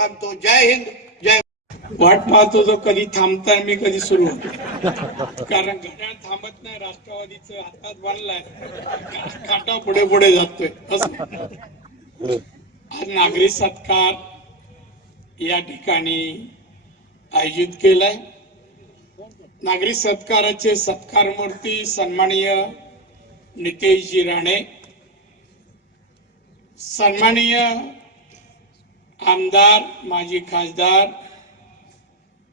सांगतो. जय हिंद जय वाट पाहतो जो कधी थांबताय मी कधी सुरू होतो. कारण घड्याळ थांबत नाही राष्ट्रवादीचं हातात बांधलाय. काटा पुढे पुढे जातोय. असं. आज नागरी सत्कार या ठिकाणी आयोजित केलाय. नागरी सत्काराचे सत्कार मूर्ती सन्माननीय नितेशजी राणे. सन्माननीय आमदार माजी खासदार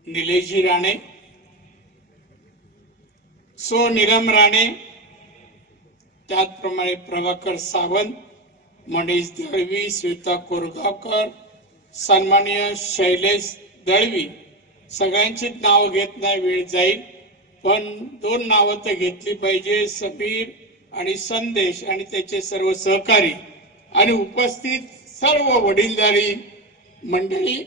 निलेशजी राणे सो निरम राणे त्याचप्रमाणे प्रभाकर सावंत मनीष दळवी श्वेता कोरगावकर सन्माननीय शैलेश दळवी. सगळ्यांचीच नाव घेत नाही वेळ जाईल पण दोन नावं तर घेतली पाहिजे समीर आणि संदेश आणि त्याचे सर्व सहकारी. आणि उपस्थित सर्व वडीलधारी मंडळी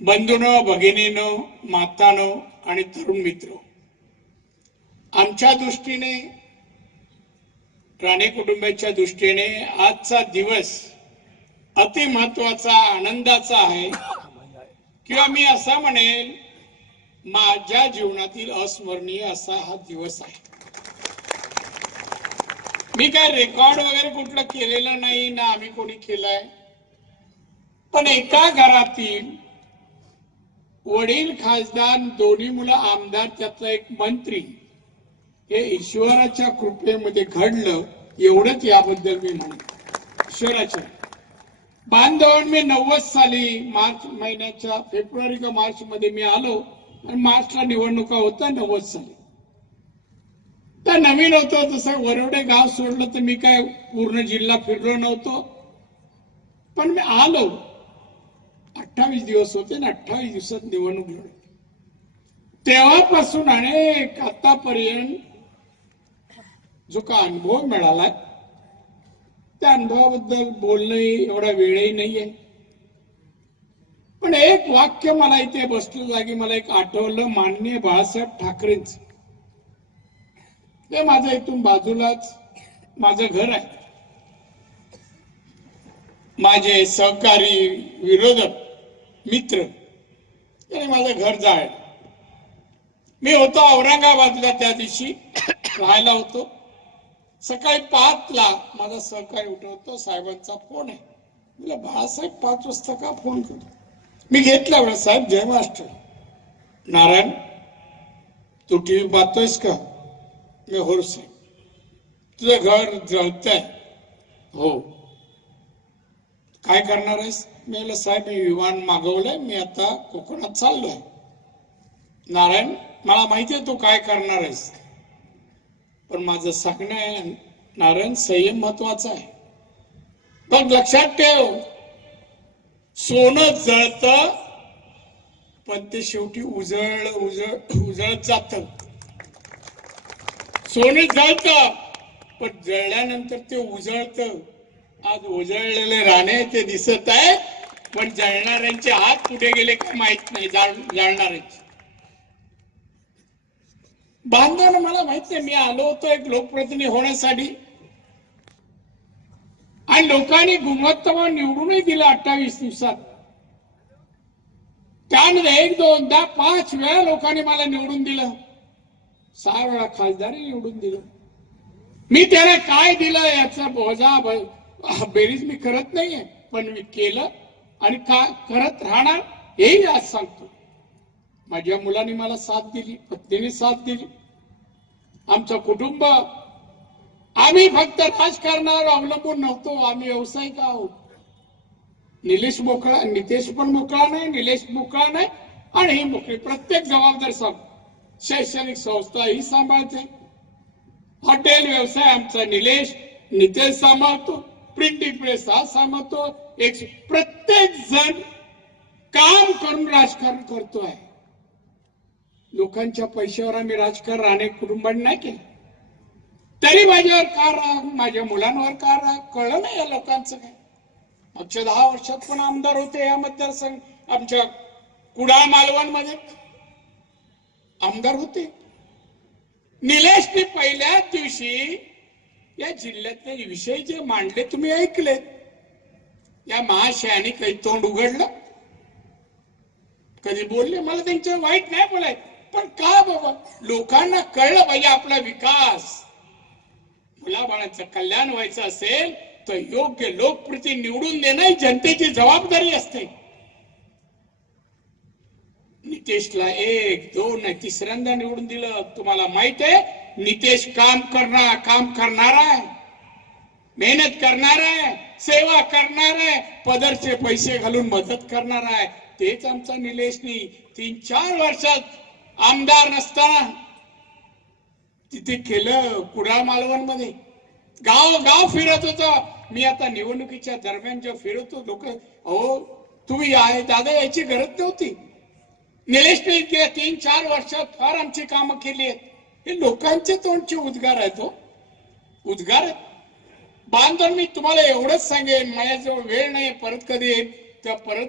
बंधूनो भगिनीनो मातानो आणि तरुण मित्र आमच्या दृष्टीने राणे कुटुंबाच्या दृष्टीने आजचा दिवस अति महत्त्वाचा आनंदाचा आहे. किंवा मी असा म्हणेल माझ्या जीवनातील अस्मरणीय असा हा दिवस आहे. मी काय रेकॉर्ड वगैरे कुठलं केलेलं नाही ना आम्ही कोणी केलंय. पण एका घरातील वडील खासदार दोन्ही मुलं आमदार त्यातला एक मंत्री हे ईश्वराच्या कृपेमध्ये घडलं एवढंच याबद्दल मी म्हणेन. ईश्वराच्या. बांधवण मी नव्वद साली मार्च महिन्याच्या फेब्रुवारी का मार्च मध्ये मी आलो आणि मार्चला निवडणुका होत्या नव्वद साली. तर नवीन होतं जसं वरवडे गाव सोडलं तर मी काय पूर्ण जिल्हा फिरलो नव्हतो. पण मी आलो. अठ्ठावीस दिवस होते ना अठ्ठावीस दिवसात निवडणूक लढवली तेव्हापासून अनेक आतापर्यंत जो का अनुभव मिळाला त्या अनुभवाबद्दल बोलणं एवढा वेळही नाहीये. पण एक वाक्य मला इथे बसलो जागी मला एक आठवलं माननीय बाळासाहेब ठाकरेंच. ते माझ्या इथून बाजूलाच माझं घर आहे. माझे सहकारी विरोधक मित्र. त्याने माझं घर जाळ मी होतो औरंगाबादला त्या दिवशी. राहायला होतो. सकाळी पाच ला माझा सहकारी उठवतो साहेबांचा फोन आहे. मला बाळासाहेब पाच वाजता का फोन करतो? मी घेतला एवढा साहेब जय मास्टर नारायण तू टीव्ही पाहतोयस का? मी हो साहेब. तुझं घर जळतंय. हो. काय करणार आहेस? मी साहेब मी विमान मागवलंय. मी आता कोकणात चाललोय. नारायण मला माहिती आहे तू काय करणार आहेस. पण माझं सांगणं आहे नारायण संयम महत्त्वाचा आहे. पण लक्षात ठेव सोनं जळत पण ते शेवटी उजळ उजळ उजळत जात. सोने जळत पण जळल्यानंतर ते उजळत. आज उजळलेले राणे ते दिसत आहेत. पण जळणाऱ्यांचे हात कुठे गेले काय माहीत नाही जाळणाऱ्यांचे बांधवांना मला माहीत नाही मी आलो होतो एक लोकप्रतिनिधी होण्यासाठी. आणि लोकांनी गुणवत्ता निवडूनही दिलं अठ्ठावीस दिवसात. त्यामध्ये एक दोनदा पाच वेळा लोकांनी मला निवडून दिलं. सहा वेळा खासदारी निवडून दिलं. मी त्याला काय दिलं याचा बोजा बेरीज मी करत नाहीये पण मी केलं. आणि का करत राहणार हेही आज सांगतो. माझ्या मुलांनी मला साथ दिली पत्नीने साथ दिली. आमचं कुटुंब आम्ही फक्त राजकारणावर अवलंबून नव्हतो आम्ही व्यावसायिक आहोत. निलेश मोकळा नितेश पण मोकळा नाही निलेश मोकळा नाही आणि ही मोकळी. प्रत्येक जबाबदार सांग शैक्षणिक संस्था ही सांभाळते. हॉटेल व्यवसाय आमचा निलेश नितेश सांभाळतो. प्रिंटिंग प्रेस असा म्हणतो एक प्रत्येक जण काम करून राजकारण करतोय. लोकांच्या पैशावर आम्ही राजकारण अनेक कुटुंबांनी नाही केलं. तरी माझ्यावर का राग? माझ्या मुलांवर का राग? कळलं नाही या लोकांचं काय? मागच्या दहा वर्षात पण आमदार होते या मतदारसंघ. आमच्या कुडाळ मालवणमध्ये आमदार होते. निलेशने पहिल्याच दिवशी या जिल्ह्यातले विषय जे मांडले तुम्ही ऐकलेत. या महाशयाने काही तोंड उघडलं? कधी बोलले? मला त्यांच्या वाईट नाही बोलाय पण का बाबा? लोकांना कळलं पाहिजे आपला विकास. मुलाबाळांचं कल्याण व्हायचं असेल तर योग्य लोकप्रती निवडून देणं ही जनतेची जबाबदारी असते. नितेशला एक दोन तिसऱ्यांदा निवडून दिलं. तुम्हाला माहीत आहे नितेश काम करणार काम करणार आहे. मेहनत करणार आहे सेवा करणार आहे पदरचे पैसे घालून मदत करणार आहे. तेच आमचा निलेशनी तीन चार वर्षात आमदार नसताना तिथे केलं कुडाळ मालवणमध्ये गाव गाव फिरत होतो. मी आता निवडणुकीच्या दरम्यान जेव्हा फिरतो लोक अहो तुम्ही आहे दादा याची गरज नव्हती. निलेशने तीन चार वर्षात फार आमची कामं केली आहेत. हे लोकांचे तोंडचे उद्गार आहेत हो उद्गार आहेत. मी तुम्हाला एवढंच सांगेन माझ्याजवळ वेळ नाही परत कधी येईल त्या परत